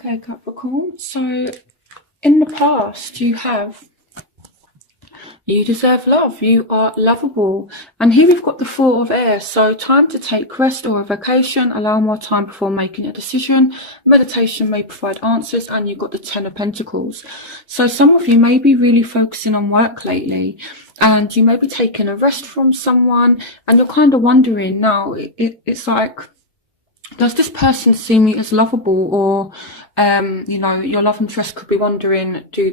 Okay, Capricorn. So in the past, you deserve love. You are lovable. And here we've got the Four of Air. So time to take rest or a vacation. Allow more time before making a decision. Meditation may provide answers. And you've got the Ten of Pentacles. So some of you may be really focusing on work lately. And you may be taking a rest from someone. And you're kind of wondering now, it's like, does this person see me as lovable? Or, your love interest could be wondering, do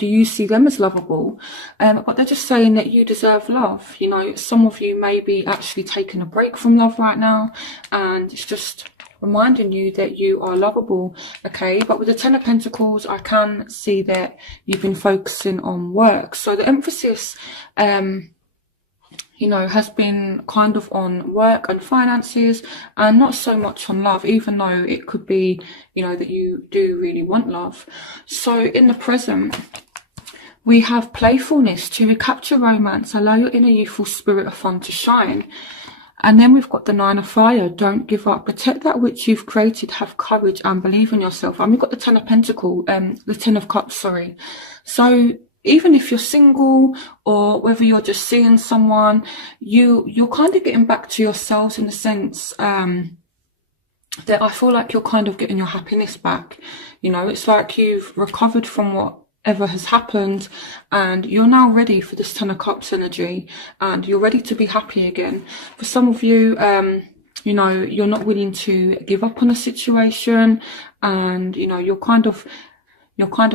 you see them as lovable? But they're just saying that you deserve love. Some of you may be actually taking a break from love right now, and it's just reminding you that you are lovable. Okay, but with the Ten of Pentacles, I can see that you've been focusing on work. So the emphasis, has been kind of on work and finances, and not so much on love, even though it could be, that you do really want love. So in the present, we have playfulness to recapture romance, allow your inner youthful spirit of fun to shine. And then we've got the Nine of Fire, don't give up, protect that which you've created, have courage and believe in yourself. And we've got the Ten of Pentacles, the Ten of Cups, sorry. So even if you're single, or whether you're just seeing someone, you're kind of getting back to yourselves, in the sense that I feel like you're kind of getting your happiness back. It's like you've recovered from whatever has happened, and you're now ready for this Ten of Cups energy, and you're ready to be happy again. For some of you, you're not willing to give up on a situation, and you're kind of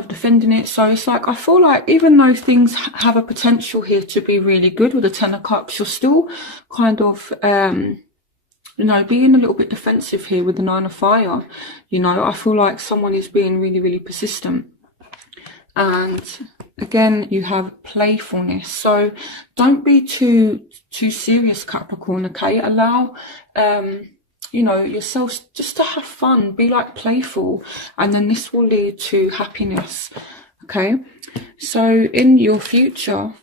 defending it. So it's like, I feel like even though things have a potential here to be really good with the Ten of Cups, you're still kind of, being a little bit defensive here with the Nine of Fire. I feel like someone is being really, really persistent. And again, you have playfulness. So don't be too serious, Capricorn, okay? Allow, yourselves just to have fun, be like playful, and then this will lead to happiness. Okay, so in your future,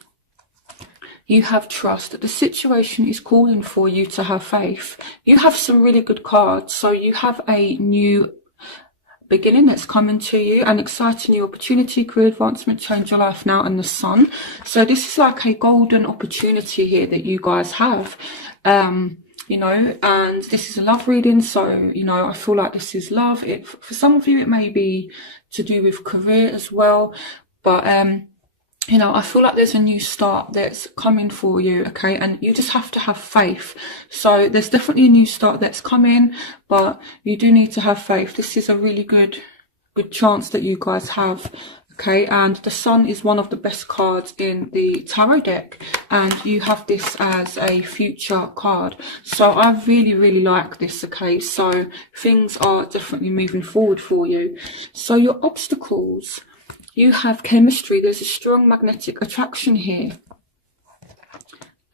you have trust that the situation is calling for you to have faith. You have some really good cards. So you have a new beginning that's coming to you, an exciting new opportunity, career advancement, change your life now, and the Sun. So this is like a golden opportunity here that you guys have. And this is a love reading, so I feel like this is love. For some of you, it may be to do with career as well, but I feel like there's a new start that's coming for you, okay? And you just have to have faith. So there's definitely a new start that's coming, but you do need to have faith. This is a really good chance that you guys have. Okay, and the Sun is one of the best cards in the tarot deck, and you have this as a future card. So I really, really like this, okay? So things are definitely moving forward for you. So your obstacles, you have chemistry. There's a strong magnetic attraction here.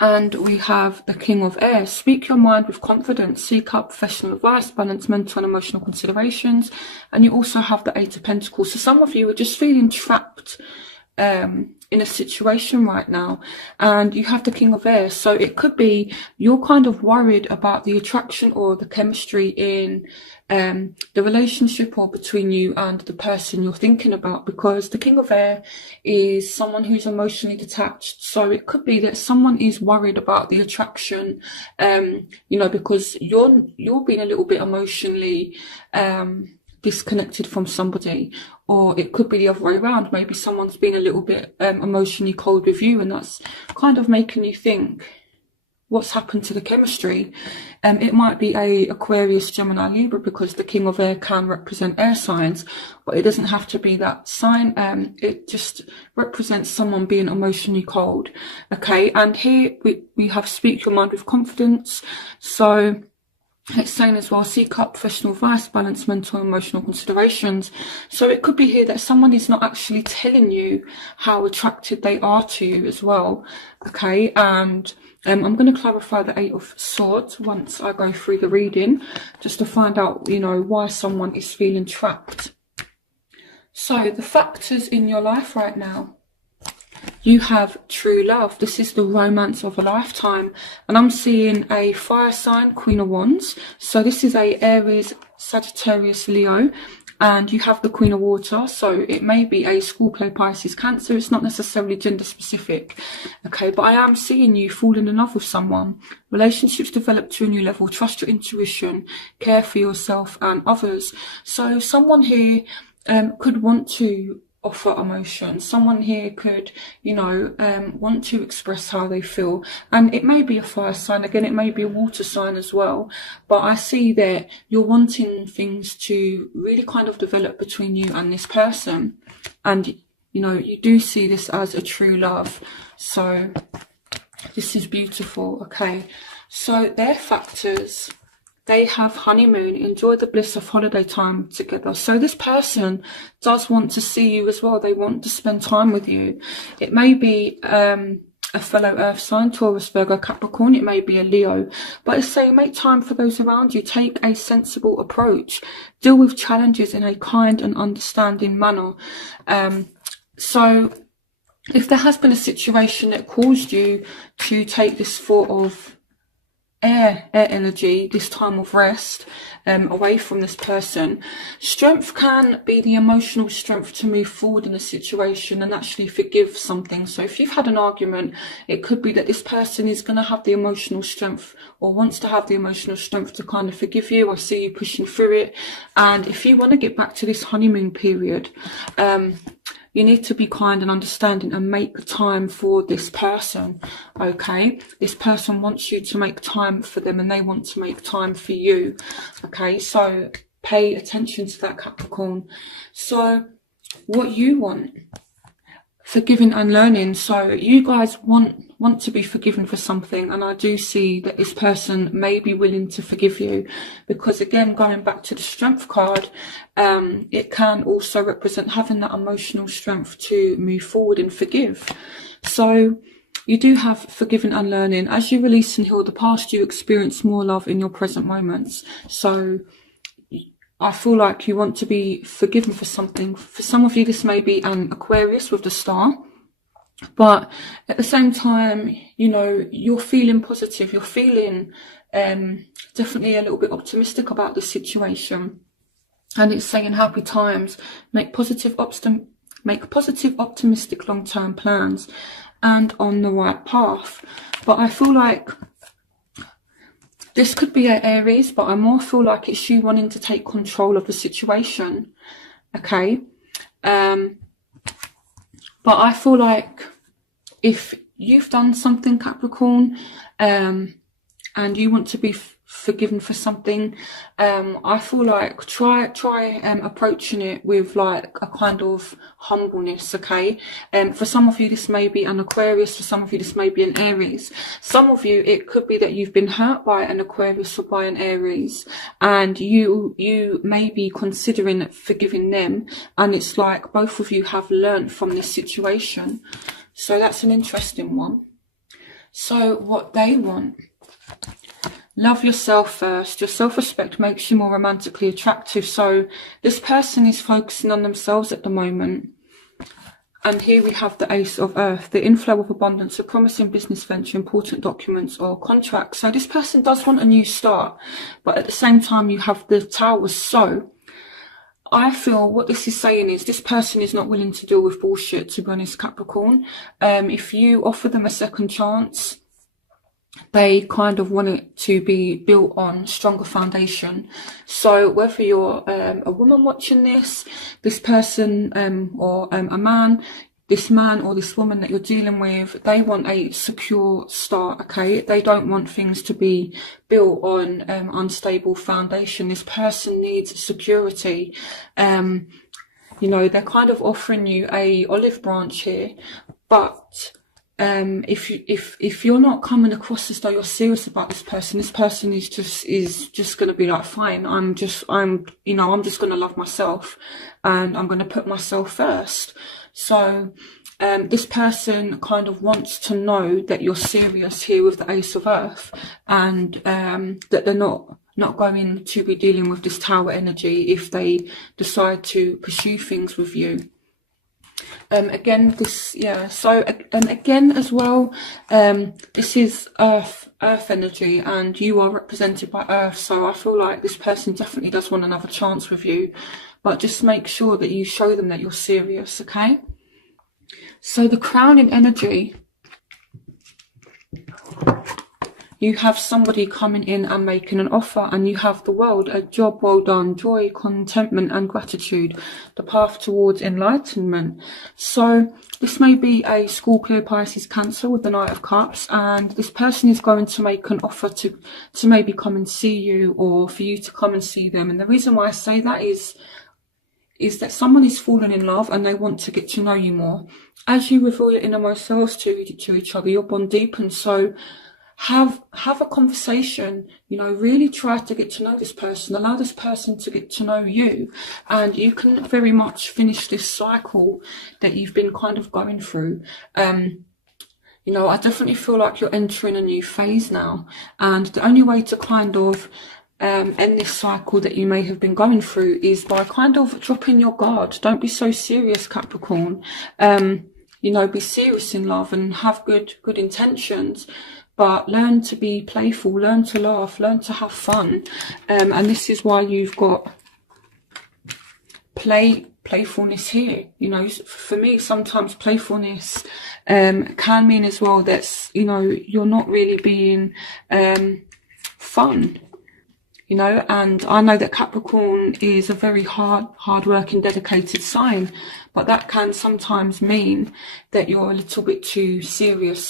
And we have the King of Air. Speak your mind with confidence. Seek out professional advice. Balance mental and emotional considerations. And you also have the Eight of Pentacles. So some of you are just feeling trapped in a situation right now. And you have the King of Air. So it could be you're kind of worried about the attraction or the chemistry in the relationship or between you and the person you're thinking about, because the King of Air is someone who's emotionally detached. So it could be that someone is worried about the attraction, because you're being a little bit emotionally disconnected from somebody, or it could be the other way around. Maybe someone's been a little bit emotionally cold with you, and that's kind of making you think, what's happened to the chemistry? It might be a Aquarius, Gemini, Libra, because the King of Air can represent air signs, but it doesn't have to be that sign. It just represents someone being emotionally cold. Okay, and here we have speak your mind with confidence. So it's saying as well, seek out professional advice, balance mental and emotional considerations. So it could be here that someone is not actually telling you how attracted they are to you as well. Okay, and I'm going to clarify the Eight of Swords once I go through the reading, just to find out, why someone is feeling trapped. So the factors in your life right now. you have true love. This is the romance of a lifetime. And I'm seeing a fire sign, Queen of Wands. So this is a Aries, Sagittarius, Leo. And you have the Queen of Water, so it may be a Scorpio, Pisces, Cancer. It's not necessarily gender specific, okay? But I am seeing you falling in love with someone. Relationships develop to a new level. Trust your intuition. Care for yourself and others. So someone here could want to offer emotion. Someone here could, you know, want to express how they feel. And it may be a fire sign. Again, it may be a water sign as well. But I see that you're wanting things to really kind of develop between you and this person. And, you know, you do see this as a true love. So this is beautiful. Okay. So their factors. They have honeymoon, enjoy the bliss of holiday time together. So this person does want to see you as well. They want to spend time with you. It may be a fellow earth sign, Taurus, Virgo, Capricorn. It may be a Leo. But it's saying make time for those around you. Take a sensible approach. Deal with challenges in a kind and understanding manner. So if there has been a situation that caused you to take this sort of air energy, this time of rest, away from this person, strength can be the emotional strength to move forward in a situation and actually forgive something. So if you've had an argument, it could be that this person is going to have the emotional strength or wants to have the emotional strength to kind of forgive you. I see you pushing through it. And if you want to get back to this honeymoon period, you need to be kind and understanding and make time for this person, okay? This person wants you to make time for them and they want to make time for you, okay? So pay attention to that, Capricorn. So what you want, forgiving and learning. So you guys want to be forgiven for something, and I do see that this person may be willing to forgive you, because again, going back to the strength card, it can also represent having that emotional strength to move forward and forgive. So you do have forgiving and learning. As you release and heal the past, you experience more love in your present moments. So I feel like you want to be forgiven for something. For some of you, this may be an Aquarius with the star. But at the same time, you know, you're feeling positive. You're feeling definitely a little bit optimistic about the situation. And it's saying happy times. Make positive, optimistic long-term plans and on the right path. But I feel like this could be an Aries, but I more feel like it's you wanting to take control of the situation, okay? But I feel like if you've done something, Capricorn, and you want to be forgiven for something, I feel like try approaching it with like a kind of humbleness, okay? For some of you, this may be an Aquarius. For some of you, this may be an Aries. Some of you, it could be that you've been hurt by an Aquarius or by an Aries, and you may be considering forgiving them, and it's like both of you have learned from this situation. So that's an interesting one. So what they want. Love yourself first. Your self-respect makes you more romantically attractive. So this person is focusing on themselves at the moment. And here we have the Ace of Earth, the inflow of abundance, a promising business venture, important documents or contracts. So this person does want a new start, but at the same time you have the Tower. So I feel what this is saying is this person is not willing to deal with bullshit, to be honest, Capricorn. If you offer them a second chance, they kind of want it to be built on stronger foundation. So whether you're a woman watching this person, or a man, this man or this woman that you're dealing with, they want a secure start, okay? They don't want things to be built on unstable foundation. This person needs security. You know, they're kind of offering you a olive branch here, but if you're not coming across as though you're serious about this person is just going to be like, fine, I'm just going to love myself and I'm going to put myself first. So this person kind of wants to know that you're serious here with the Ace of Earth, and that they're not going to be dealing with this Tower energy if they decide to pursue things with you. Again, this, yeah, so, and again as well, this is earth energy, and you are represented by earth, so I feel like this person definitely does want another chance with you, but just make sure that you show them that you're serious, okay? So the crowning energy, you have somebody coming in and making an offer, and you have the world, a job well done, joy, contentment and gratitude, the path towards enlightenment. So this may be a Scorpio, Pisces, Cancer with the Knight of Cups, and this person is going to make an offer to maybe come and see you, or for you to come and see them. And the reason why I say that is that someone is falling in love and they want to get to know you more. As you reveal your innermost selves to each other, your bond deepens. So have a conversation, you know, really try to get to know this person, allow this person to get to know you, and you can very much finish this cycle that you've been kind of going through. You know, I definitely feel like you're entering a new phase now, and the only way to kind of end this cycle that you may have been going through is by kind of dropping your guard. Don't be so serious, Capricorn. You know, be serious in love and have good intentions, but learn to be playful, learn to laugh, learn to have fun. And this is why you've got playfulness here. You know, for me, sometimes playfulness can mean as well that, you know, you're not really being fun. You know, and I know that Capricorn is a very hard-working, dedicated sign, but that can sometimes mean that you're a little bit too serious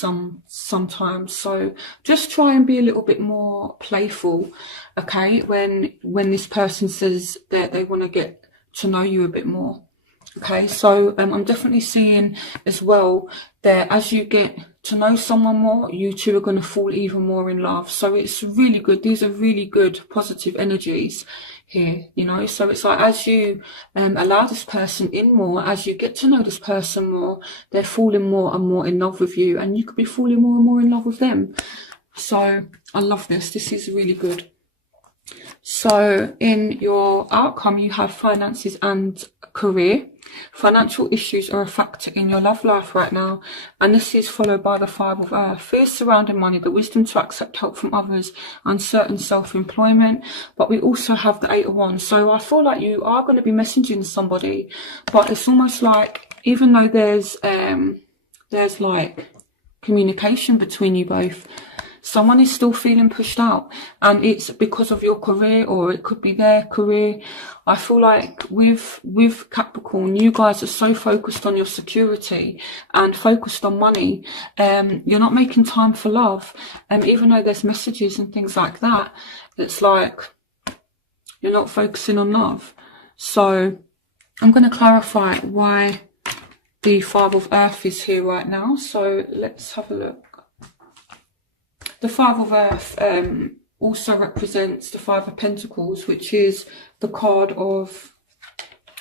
sometimes. So just try and be a little bit more playful, okay, when this person says that they want to get to know you a bit more. Okay, so I'm definitely seeing as well that as you get to know someone more, you two are going to fall even more in love. So it's really good. These are really good positive energies here, you know. So it's like as you allow this person in more, as you get to know this person more, they're falling more and more in love with you, and you could be falling more and more in love with them. So I love this. This is really good. So in your outcome, you have finances and career. Financial issues are a factor in your love life right now, and this is followed by the Five of Earth. Fears surrounding money, the wisdom to accept help from others, uncertain self-employment. But we also have the Eight of Wands. So I feel like you are going to be messaging somebody, but it's almost like, even though there's like communication between you both, someone is still feeling pushed out, and it's because of your career, or it could be their career. I feel like with Capricorn, you guys are so focused on your security and focused on money. You're not making time for love. Even though there's messages and things like that, it's like you're not focusing on love. So I'm going to clarify why the Five of Earth is here right now. So let's have a look. The Five of Earth also represents the Five of Pentacles, which is the card of,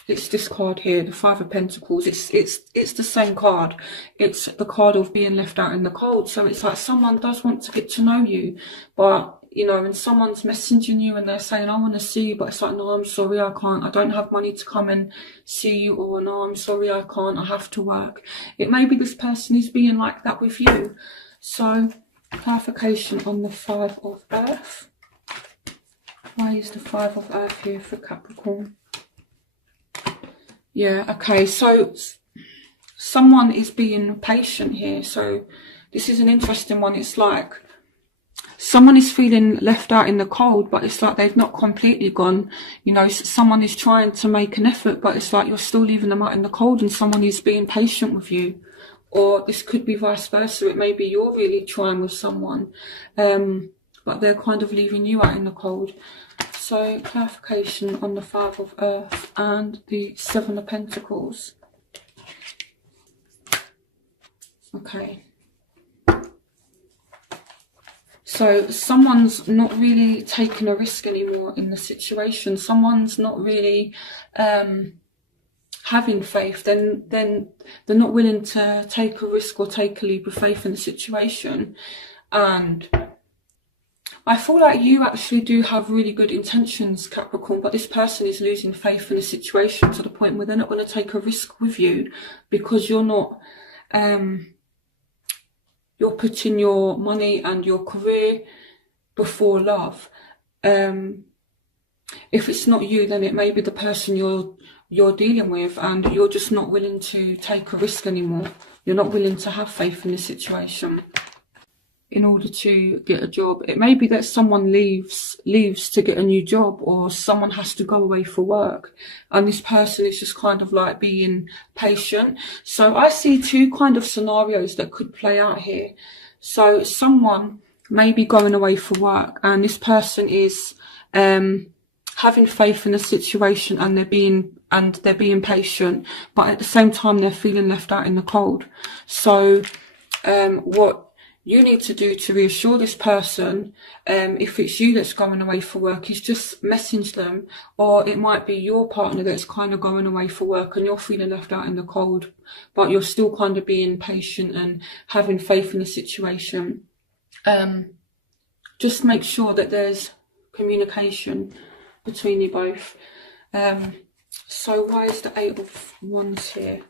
it's this card here, the Five of Pentacles. It's the same card. It's the card of being left out in the cold. So it's like someone does want to get to know you, but, you know, and someone's messaging you and they're saying, I want to see you, but it's like, no, I'm sorry, I can't. I don't have money to come and see you, or no, I'm sorry, I can't. I have to work. It may be this person is being like that with you. So clarification on the Five of Earth. Why is the Five of Earth here for Capricorn? Yeah, okay, so someone is being patient here. So this is an interesting one. It's like someone is feeling left out in the cold, but it's like they've not completely gone. You know, someone is trying to make an effort, but it's like you're still leaving them out in the cold, and someone is being patient with you. Or this could be vice versa. It may be you're really trying with someone, but they're kind of leaving you out in the cold. So clarification on the Five of Earth and the Seven of Pentacles. Okay. So someone's not really taking a risk anymore in the situation. Someone's not really having faith. Then they're not willing to take a risk or take a leap of faith in the situation. And I feel like you actually do have really good intentions, Capricorn, but this person is losing faith in the situation to the point where they're not going to take a risk with you because you're not, you're putting your money and your career before love. If it's not you, then it may be the person you're dealing with, and you're just not willing to take a risk anymore. You're not willing to have faith in the situation in order to get a job. It may be that someone leaves to get a new job, or someone has to go away for work, and this person is just kind of like being patient. So I see two kind of scenarios that could play out here. So someone may be going away for work, and this person is having faith in the situation, and they're being patient, but at the same time they're feeling left out in the cold. So what you need to do to reassure this person, if it's you that's going away for work, is just message them. Or it might be your partner that's kind of going away for work and you're feeling left out in the cold, but you're still kind of being patient and having faith in the situation. Just make sure that there's communication between you both. So why is the 8 of Wands here?